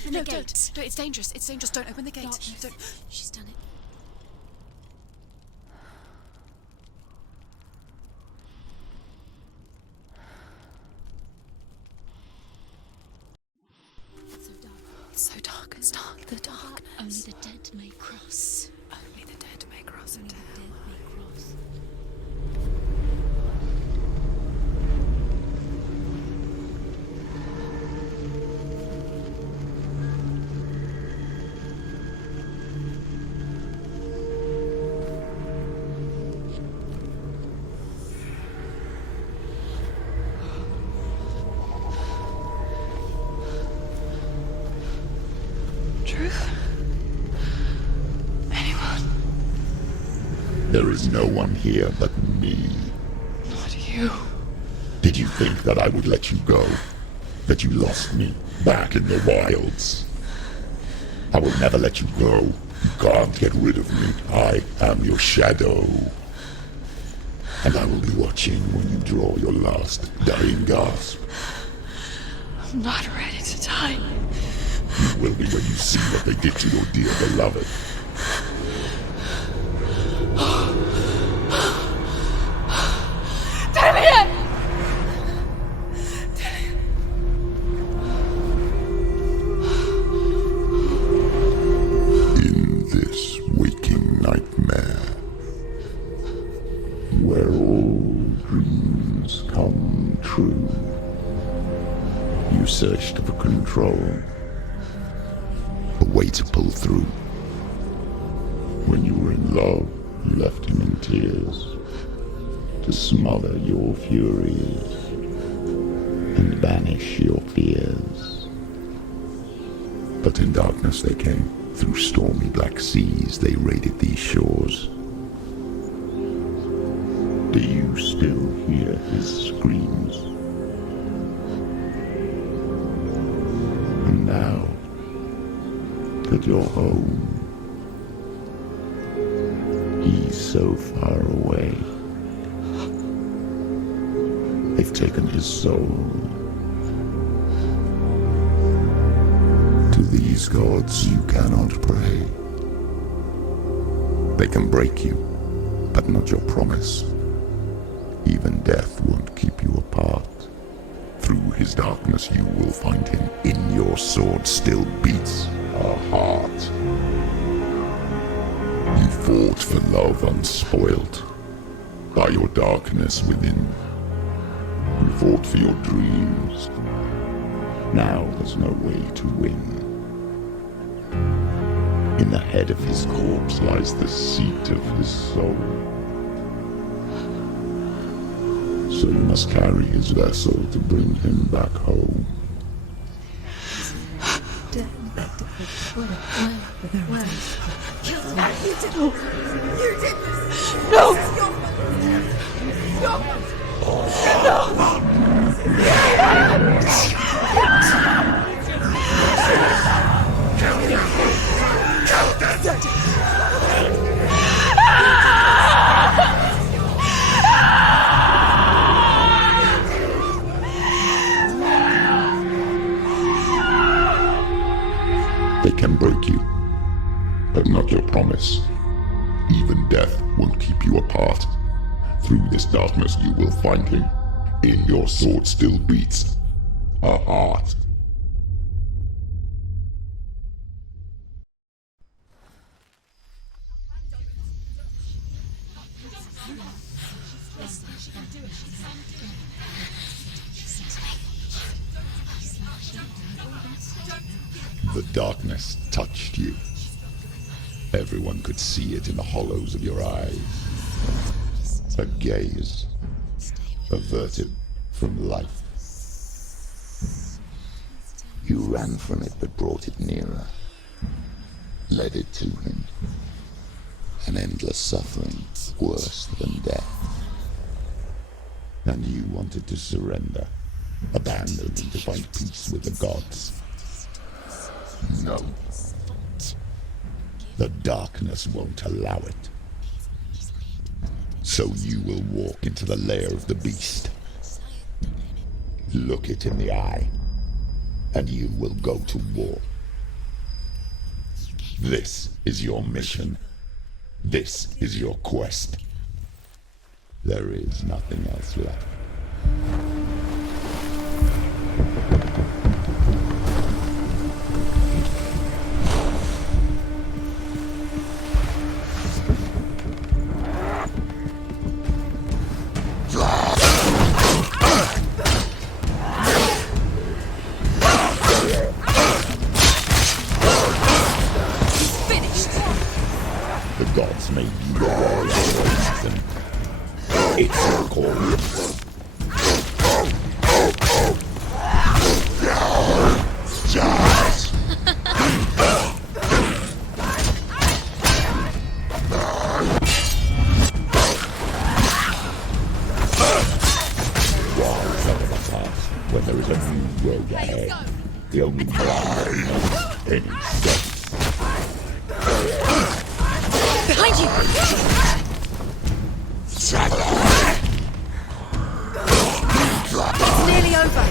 open the gate. Don't. No, it's dangerous. It's dangerous. Don't open the gate. Don't. She's done it. It's so dark. It's dark. The dark. Only the dead may cross. Only the dead may cross Only into the hell. dead may cross. Truth? Anyone? There is no one here but me. Not you. Did you think that I would let you go? That you lost me back in the wilds? I will never let you go. You can't get rid of me. I am your shadow. And I will be watching when you draw your last dying gasp. I'm not ready to die. You will be when you see what they did to your dear beloved. Damien! In this waking nightmare, where all dreams come true, you searched for control, a way to pull through. When you were in love, you left him in tears, to smother your furies and banish your fears. But in darkness they came, through stormy black seas they raided these shores. Do you still hear his screams? And now that you're home, he's so far away. They've taken his soul. To these gods you cannot pray. They can break you, but not your promise. Even death won't keep you apart. Through his darkness you will find him. In your sword still beats a heart. You fought for love unspoilt by your darkness within. You fought for your dreams. Now there's no way to win. In the head of his corpse lies the seat of his soul. So you must carry his vessel to bring him back home. They can break you, but not your promise. Even death won't keep you apart. Through this darkness you will find him. In your sword still beats a heart. The darkness touched you. Everyone could see it in the hollows of your eyes. A gaze averted from life. You ran from it but brought it nearer. Led it to him. An endless suffering worse than death. And you wanted to surrender. Abandon and to find peace with the gods. No. The darkness won't allow it. So you will walk into the lair of the beast. Look it in the eye, and you will go to war. This is your mission. This is your quest. There is nothing else left. The gods may be the warrior for a reason. It's your calling. Wars over the past when there is a new road ahead. The only blind that makes any sense. Behind you! It's nearly over.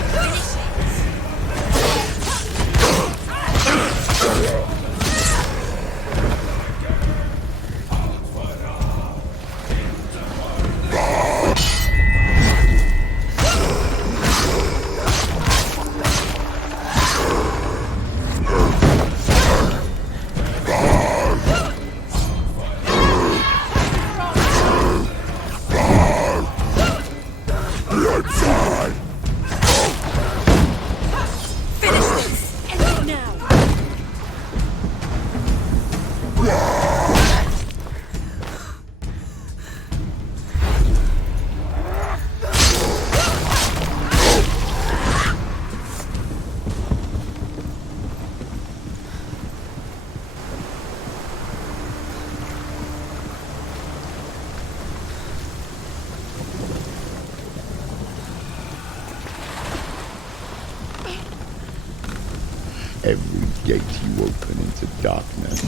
Every gate you open into darkness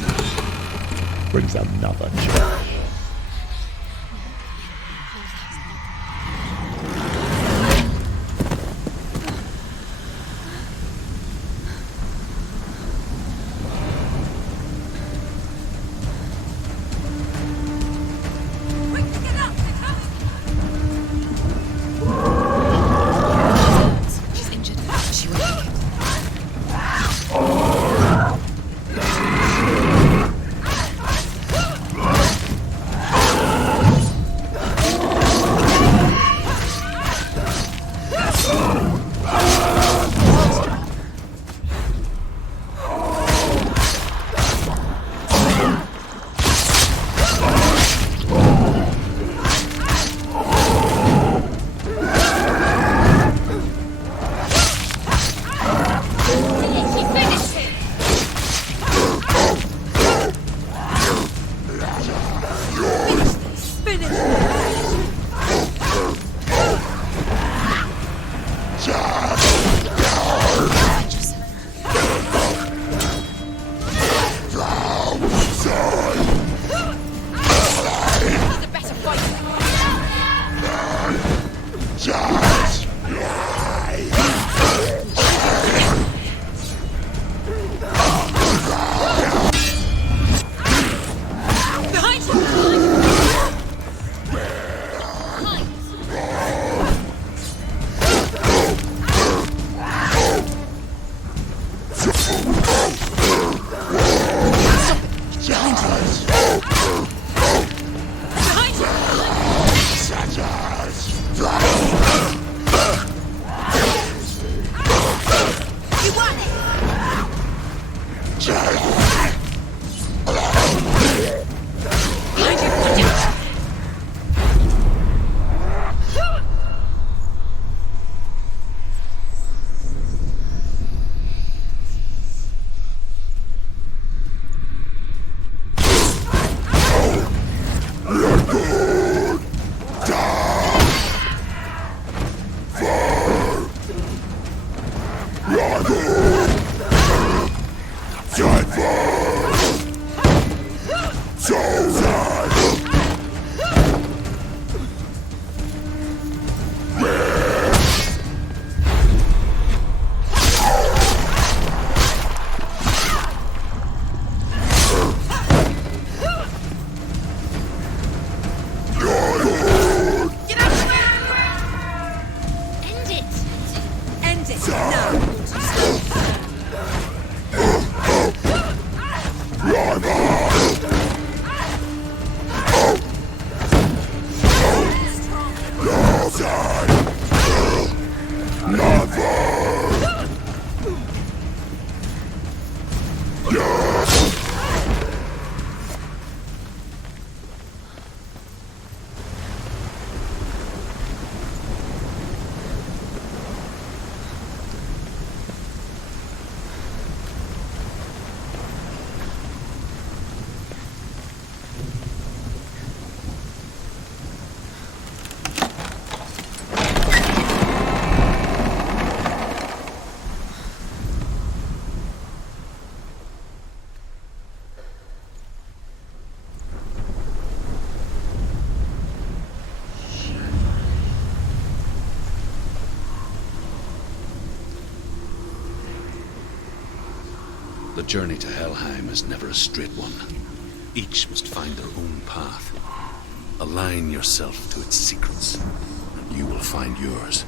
brings another challenge. She's injured. She will make it. The journey to Helheim is never a straight one. Each must find their own path. Align yourself to its secrets, and you will find yours.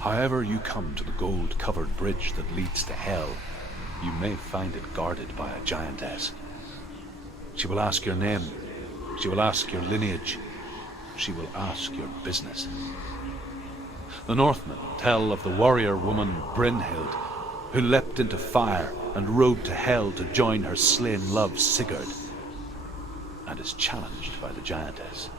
However you come to the gold-covered bridge that leads to Hell, you may find it guarded by a giantess. She will ask your name, she will ask your lineage, she will ask your business. The Northmen tell of the warrior woman Brynhild, who leapt into fire and rode to Hell to join her slain love Sigurd, and is challenged by the giantess.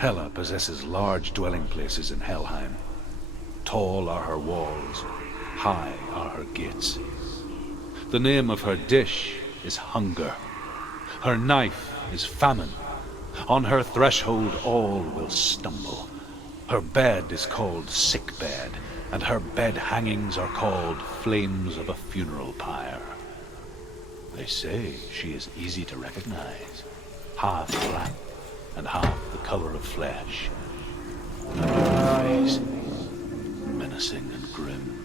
Hela possesses large dwelling places in Helheim. Tall are her walls, high are her gates. The name of her dish is hunger. Her knife is famine. On her threshold all will stumble. Her bed is called sick bed, and her bed hangings are called flames of a funeral pyre. They say she is easy to recognize, half black and half the color of flesh. And her face, menacing and grim.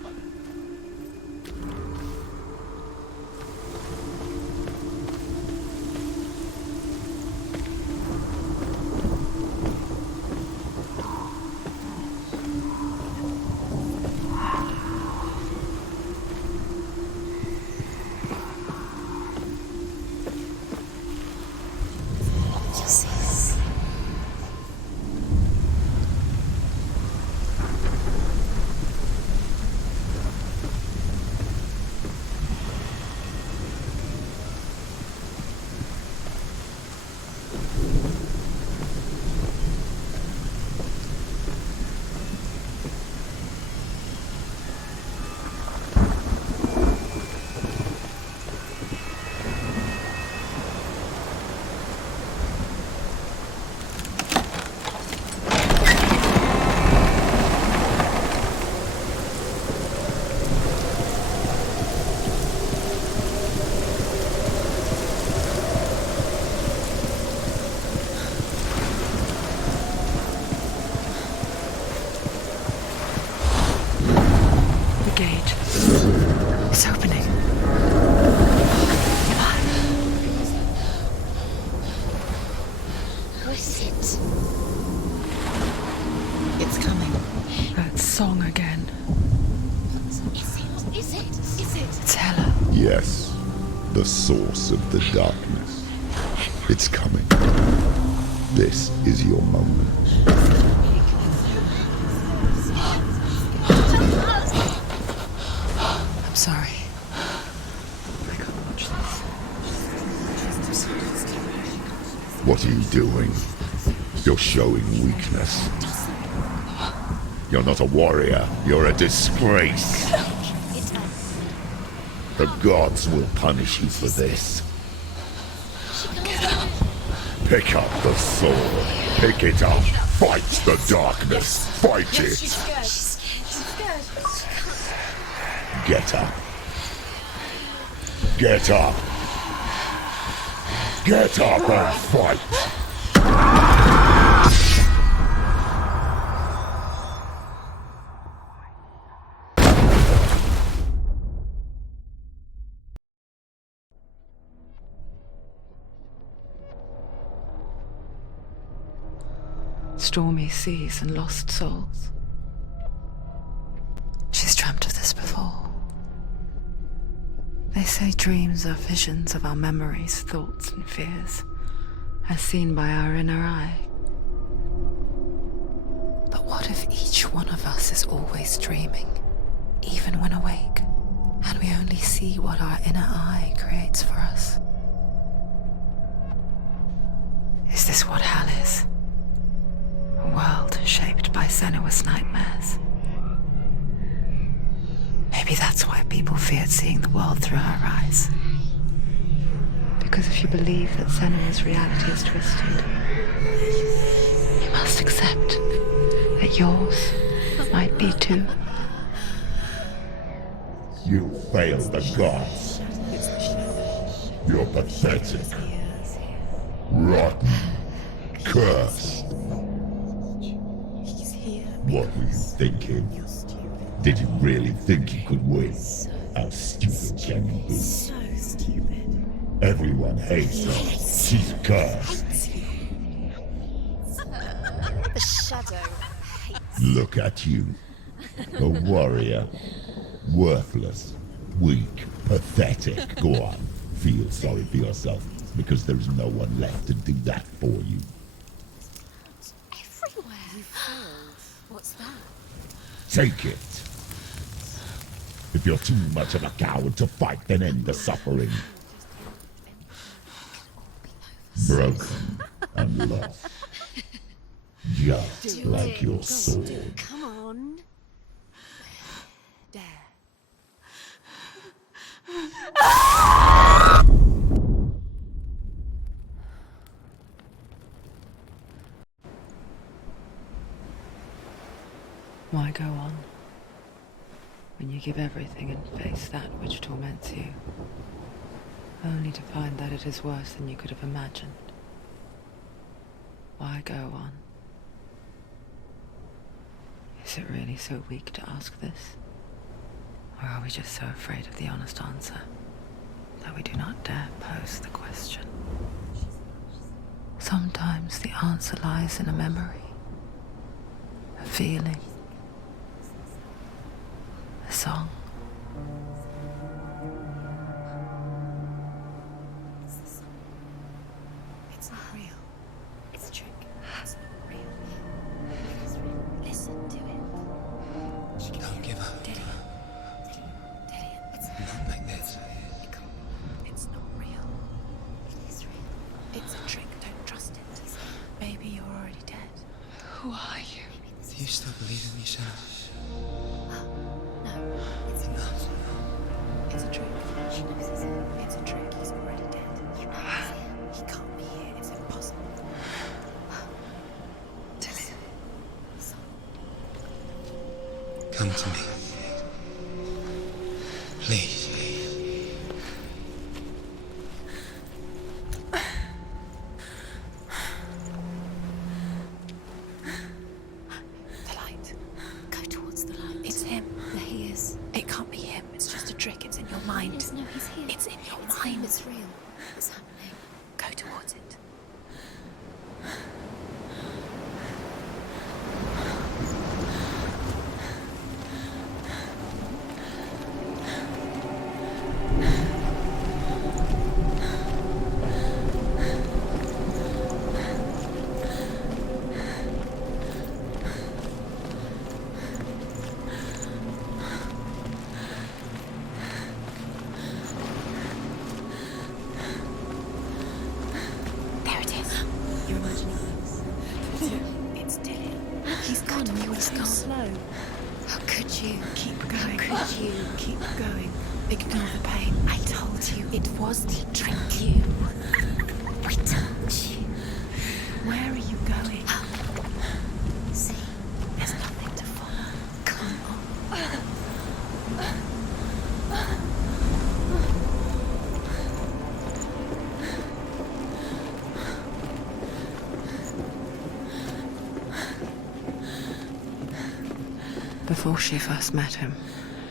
song again. Is it? It's Hela. Yes, the source of the darkness. It's coming. This is your moment. I'm sorry. I can't watch this. What are you doing? You're showing weakness. You're not a warrior. You're a disgrace. The gods will punish you for this. Pick up the sword. Pick it up. Fight the darkness. Fight it. She's scared. Get up. Get up. Get up and fight. Stormy seas and lost souls. She's dreamt of this before. They say dreams are visions of our memories, thoughts and fears, as seen by our inner eye. But what if each one of us is always dreaming, even when awake, and we only see what our inner eye creates for us? Is this what hell is? A world shaped by Senua's nightmares. Maybe that's why people feared seeing the world through her eyes. Because if you believe that Senua's reality is twisted, you must accept that yours might be too. You failed the gods. You're pathetic. Rotten. Cursed. What were you thinking? Did you really think you could win? How stupid can you be? So stupid. Everyone hates her. She's cursed. The shadow hates. Look at you. A warrior. Worthless. Weak. Pathetic. Go on. Feel sorry for yourself, because there is no one left to do that for you. Everywhere. You failed. What's that? Take it. If you're too much of a coward to fight, then end the suffering. Broken and lost. Just like your sword. Come on. Dare. Why go on when you give everything and face that which torments you, only to find that it is worse than you could have imagined? Why go on? Is it really so weak to ask this? Or are we just so afraid of the honest answer that we do not dare pose the question? Sometimes the answer lies in a memory, a feeling, a song. It's not real. It's a trick. It's not real. It is real. Listen to it. Don't give up. Daddy. It's Not like this. it can't. It's not real. It is real. It's a trick. Don't trust it. Maybe you're already dead. Who are you? Do you still believe in me, Senua? No, it's No. It's a trick. She knows it's him. It's a trick. He's already dead. You know it's him. He can't be here. It's impossible. Come to me. Please. The light. Go towards the light. It's him. There he is. It can't be him. It's just a trick. It's in your mind. No, he's here. It's in your mind. It's real. It's happening. Go towards it. God, you were so slow. How could you? Keep going. How could you? Keep going. Ignore the pain. I told you it was the trick. You. I told you. Where are you going? See, there's nothing to follow. Come on. Before she first met him,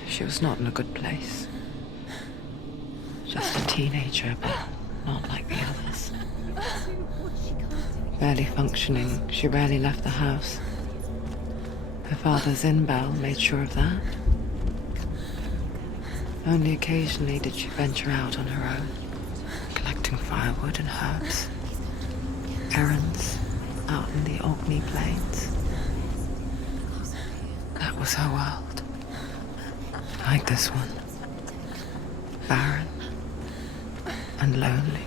she was not in a good place. Just a teenager, but not like the others. Barely functioning, she rarely left the house. Her father's in-bell made sure of that. Only occasionally did she venture out on her own, collecting firewood and herbs. Errands out in the Orkney Plains. That was her world. Like this one. Barren and lonely.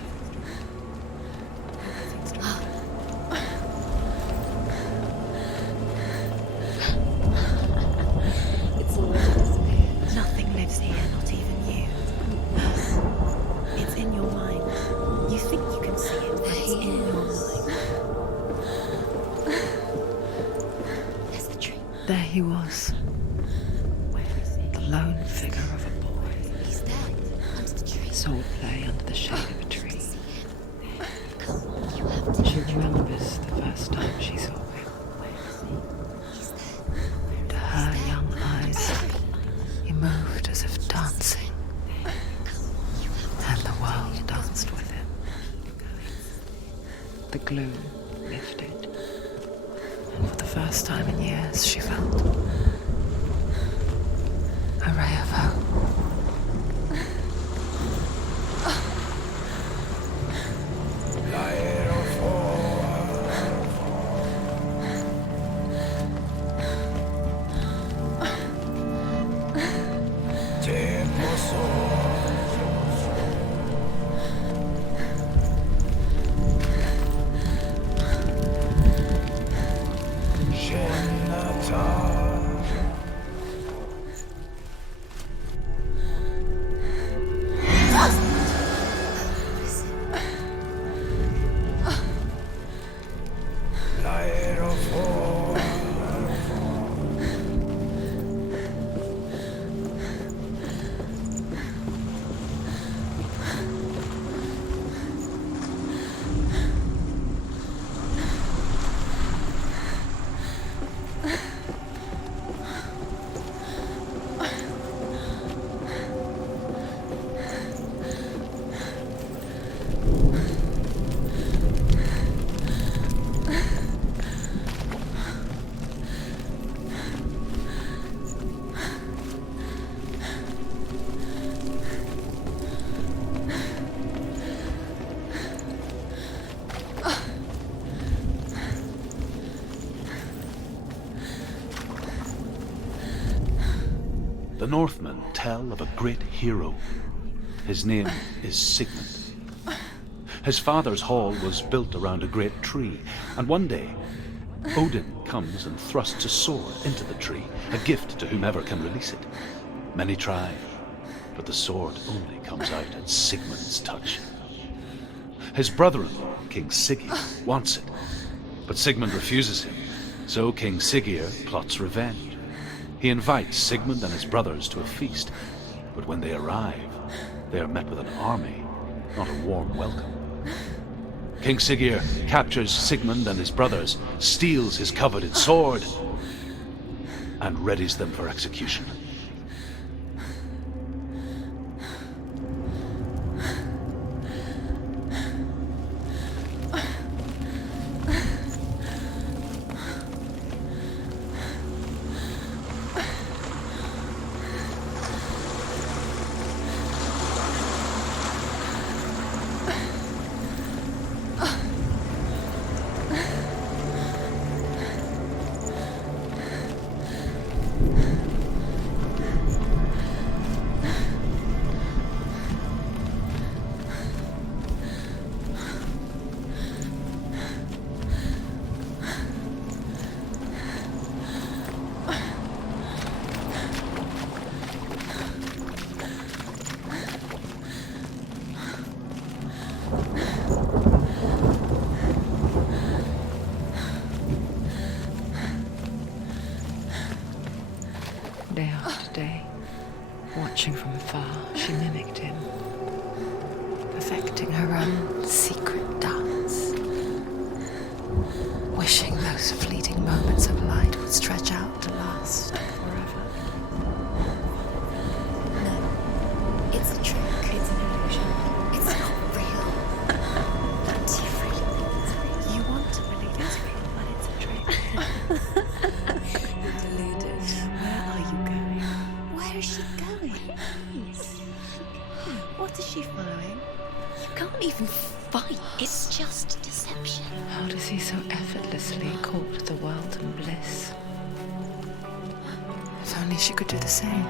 Nothing lives here, not even you. It's in your mind. You think you can see it, but it's in your mind. There's the tree. There he was, Where is he? the lone figure of a boy. He's there, under the tree. Swordplay under the shade of a tree. Come on, you have to. She remembers the first time she saw him. Where is he? He's there. To her young eyes, he moved as if dancing, and the world danced with him. The gloom lifted, and for the first time in years, she felt a ray of hope. The Northmen tell of a great hero. His name is Sigmund. His father's hall was built around a great tree, and one day, Odin comes and thrusts a sword into the tree, a gift to whomever can release it. Many try, but the sword only comes out at Sigmund's touch. His brother-in-law, King Siggeir, wants it, but Sigmund refuses him, so King Siggeir plots revenge. He invites Sigmund and his brothers to a feast, but when they arrive, they are met with an army, not a warm welcome. King Siggeir captures Sigmund and his brothers, steals his coveted sword, and readies them for execution. afar, she mimicked him, perfecting her own secret dance, wishing those fleeting moments of light would stretch out to last forever. No, it's a trick. It's an illusion. It's not real. Don't you really think it's real? You want to believe it's real, but it's a trick. You're deluded. Where are you going? Where is she going? What is she following? You can't even fight. It's just deception. How does he so effortlessly court the world and bliss? If only she could do the same.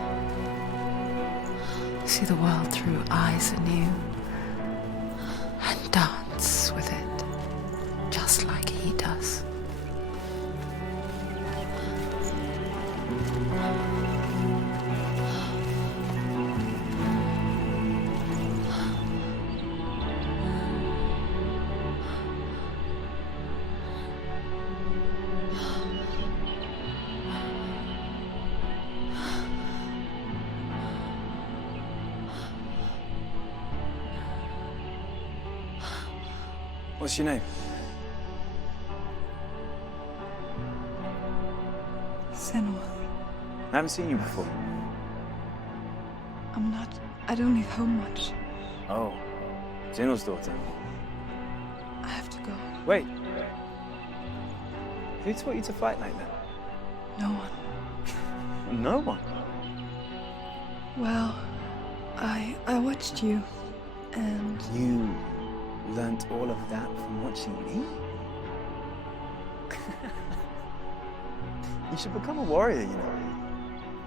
See the world through eyes anew and dance with it, just like he does. What's your name? Senua. I haven't seen you before. I don't leave home much. Oh, Zenua's daughter. I have to go. Wait. Who taught you to fight like that? No one. No one. Well, I watched you, and You learnt all of that from watching me? You should become a warrior, you know.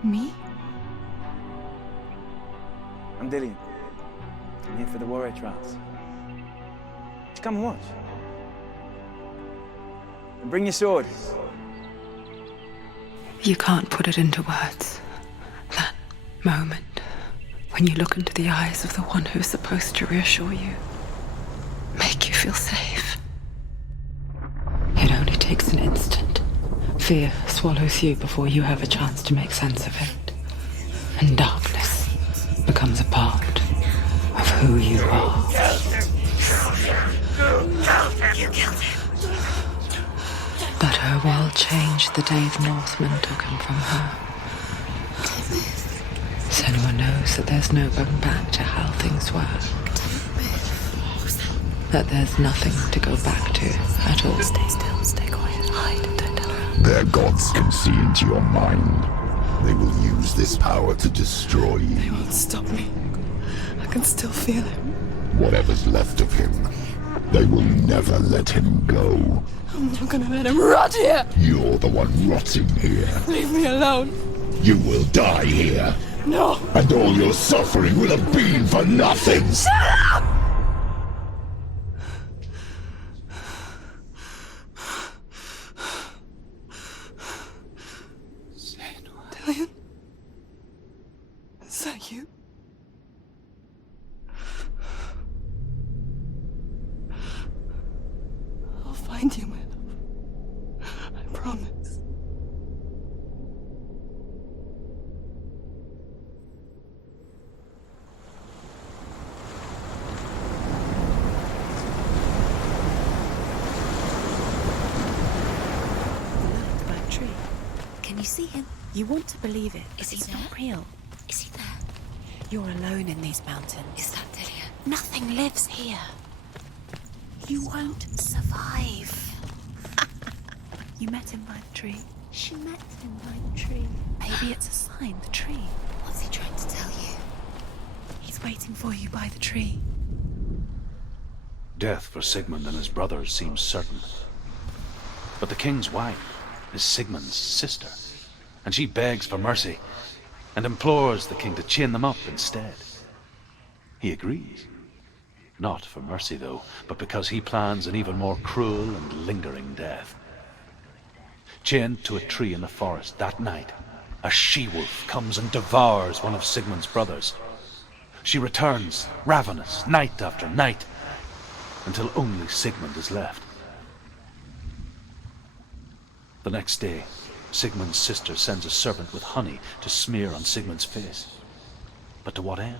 me? I'm Dillian. I'm here for the warrior trials. Just come and watch. And bring your sword. You can't put it into words. That moment when you look into the eyes of the one who's supposed to reassure you, make you feel safe. It only takes an instant. Fear swallows you before you have a chance to make sense of it. And darkness becomes a part of who you are. You killed him. But her world changed the day the Northmen took him from her. Senua knows that there's no going back to how things were. That there's nothing to go back to at all. Stay still, stay quiet, hide, don't tell her. Their gods can see into your mind. They will use this power to destroy They you. won't stop me. I can still feel him. Whatever's left of him, they will never let him go. I'm not gonna let him rot here. You're the one rotting here. Leave me alone. You will die here. No. And all your suffering will have been for nothing. Dillian? Is that you? I'll find you, my love. I promise. The tree. Can you see him? You want to believe it. Is he it's there? not real. Is he there? You're alone in these mountains. Is that Dillian? Nothing lives here. You won't survive. You met him by the tree. She met him by the tree. Maybe it's a sign, the tree. What's he trying to tell you? He's waiting for you by the tree. Death for Sigmund and his brothers seems certain. But the king's wife is Sigmund's sister, and she begs for mercy and implores the king to chain them up instead. He agrees. Not for mercy, though, but because he plans an even more cruel and lingering death. Chained to a tree in the forest that night, a she-wolf comes and devours one of Sigmund's brothers. She returns, ravenous, night after night, until only Sigmund is left. The next day, Sigmund's sister sends a servant with honey to smear on Sigmund's face. But to what end?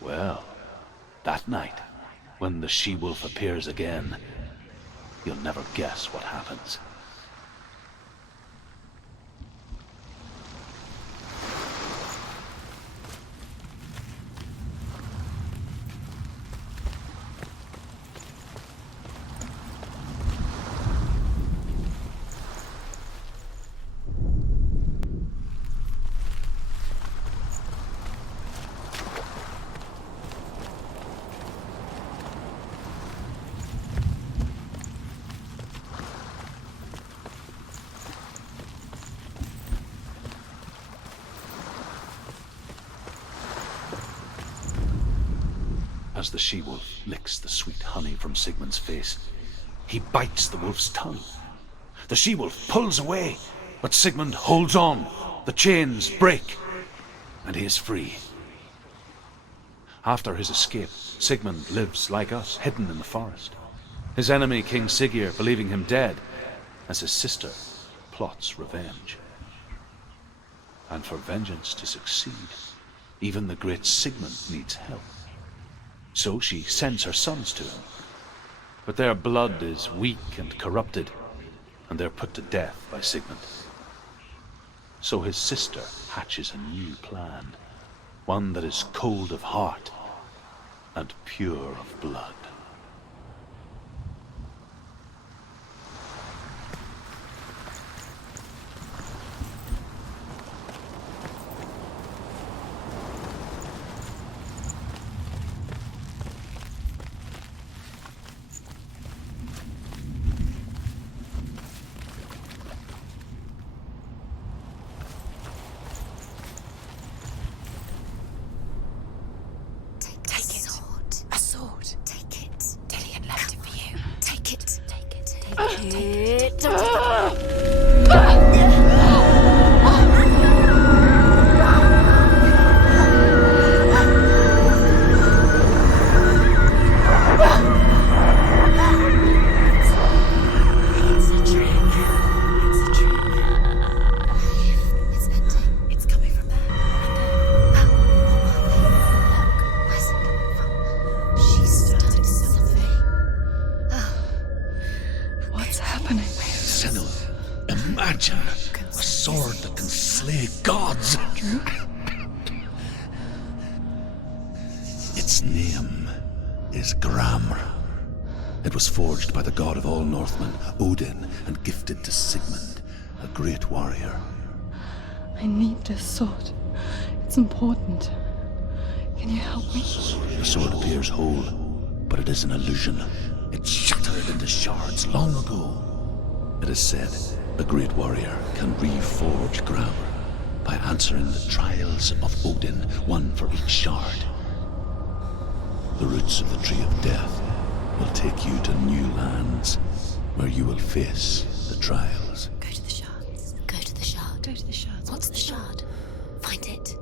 Well, that night, when the she-wolf appears again, you'll never guess what happens. As the she-wolf licks the sweet honey from Sigmund's face, he bites the wolf's tongue. The she-wolf pulls away, but Sigmund holds on. The chains break, and he is free. After his escape, Sigmund lives like us, hidden in the forest. His enemy, King Siggeir, believing him dead, as his sister plots revenge. And for vengeance to succeed, even the great Sigmund needs help. So she sends her sons to him. But their blood is weak and corrupted, and they're put to death by Sigmund. So his sister hatches a new plan, one that is cold of heart and pure of blood. Its name is Gramr. It was forged by the god of all Northmen, Odin, and gifted to Sigmund, a great warrior. I need this sword. It's important. Can you help me? The sword appears whole, but it is an illusion. It shattered into shards long ago. It is said a great warrior can reforge Gramr by answering the trials of Odin, one for each shard. The roots of the Tree of Death will take you to new lands where you will face the trials. Go to the shards. Go to the shard. Go to the shards. What's the shard? Find it.